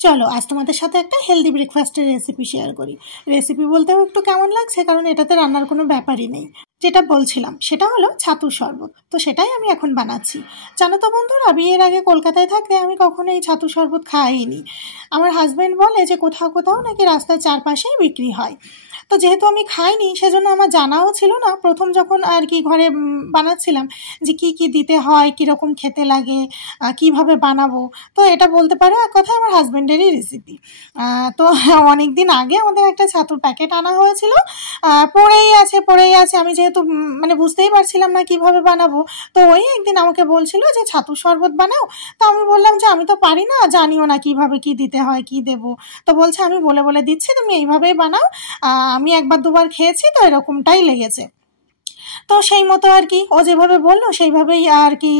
চলো আজ তোমাদের সাথে একটা হেলদি ব্রেকফাস্টের রেসিপি শেয়ার করি। রেসিপি বলতেও একটু কেমন লাগছে, কারণ এটাতে রান্নার কোনো ব্যাপারই নেই। যেটা বলছিলাম সেটা হলো ছাতুর শরবত। তো সেটাই আমি এখন বানাচ্ছি। জানো তো বন্ধুরা, বিয়ের আগে কলকাতায় থাকতে আমি কখনো এই ছাতুর শরবত খাইনি। আমার হাজব্যান্ড বলে যে কোথাও কোথাও নাকি রাস্তার চারপাশেই বিক্রি হয়। তো যেহেতু আমি খাইনি, সেজন্য আমার জানাও ছিল না প্রথম যখন আর কি ঘরে বানাচ্ছিলাম যে কি কি দিতে হয়, কীরকম খেতে লাগে, কিভাবে বানাবো। তো এটা বলতে পারো এক কথায় আমার হাজব্যান্ডেরই রেসিপি। তো অনেক দিন আগে আমাদের একটা ছাতুর প্যাকেট আনা হয়েছিল, পড়েই আছে। আমি যেহেতু মানে বুঝতেই পারছিলাম না কিভাবে বানাবো, তো ওই একদিন আমাকে বলছিল যে ছাতুর শরবত বানাও। তো আমি বললাম যে আমি তো পারি না, জানিও না কিভাবে কি দিতে হয়, কি দেবো। তো বলছে আমি বলে বলে দিচ্ছি, তুমি এইভাবেই বানাও। আমি একবার দুবার খেয়েছি, তো এরকমটাই লেগেছে। তো সেই মতো আর কি ও যেভাবে বললো সেইভাবেই আর কি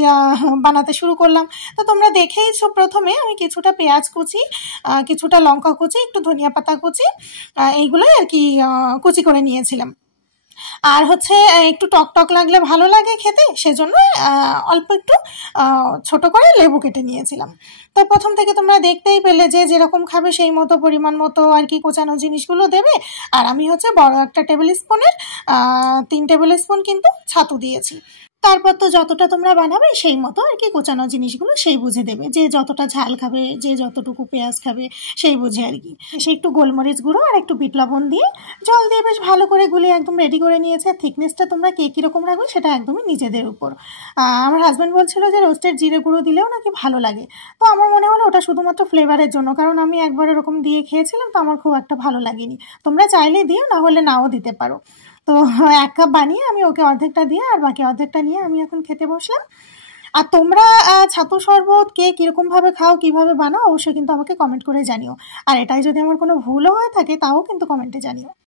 বানাতে শুরু করলাম। তো তোমরা দেখেইছো প্রথমে আমি কিছুটা পেঁয়াজ কুচি, কিছুটা লঙ্কা কুচি, একটু ধনিয়া পাতা কুচি, এইগুলোই আর কি কুচি করে নিয়েছিলাম। আর হচ্ছে একটু টক টক লাগলে ভালো লাগে খেতে, সেজন্য অল্প একটু ছোট করে লেবু কেটে নিয়েছিলাম। তো প্রথম থেকে তোমরা দেখতেই পেলে যে যেরকম খাবে সেই মতো পরিমাণ মতো আর কি কোচানো জিনিসগুলো দেবে। আর আমি হচ্ছে বড় একটা টেবিল স্পুনের 3 টেবিল স্পুন কিন্তু ছাতু দিয়েছি। তারপর তো যতটা তোমরা বানাবে সেই মতো আর কি কোচানো জিনিসগুলো সেই বুঝে দেবে, যে যতটা ঝাল খাবে, যে যতটুকু পেঁয়াজ খাবে সেই বুঝে আর কি। সে একটু গোলমরিচ গুঁড়ো আর একটু বিট লবণ দিয়ে জল দিয়ে বেশ ভালো করে গুলিয়ে একদম রেডি করে নিয়েছে। থিকনেসটা তোমরা কে কীরকম রাখবে সেটা একদমই নিজেদের উপর। আমার হাজব্যান্ড বলছিল যে রোস্টেড জিরে গুঁড়ো দিলেও নাকি ভালো লাগে। তো আমার মনে হলো ওটা শুধুমাত্র ফ্লেভারের জন্য, কারণ আমি একবার এরকম দিয়ে খেয়েছিলাম, তো আমার খুব একটা ভালো লাগেনি। তোমরা চাইলে দিও, না হলে নাও দিতে পারো। তো 1 কাপ বানিয়ে আমি ওকে অর্ধেকটা দিয়ে আর বাকি অর্ধেকটা নিয়ে আমি এখন খেতে বসলাম। আর তোমরা ছাতু শরবত কে কীরকমভাবে খাও, কীভাবে বানাও, অবশ্যই কিন্তু আমাকে কমেন্ট করে জানিও। আর এটাই যদি আমার কোনো ভুলও হয়ে থাকে তাও কিন্তু কমেন্টে জানিও।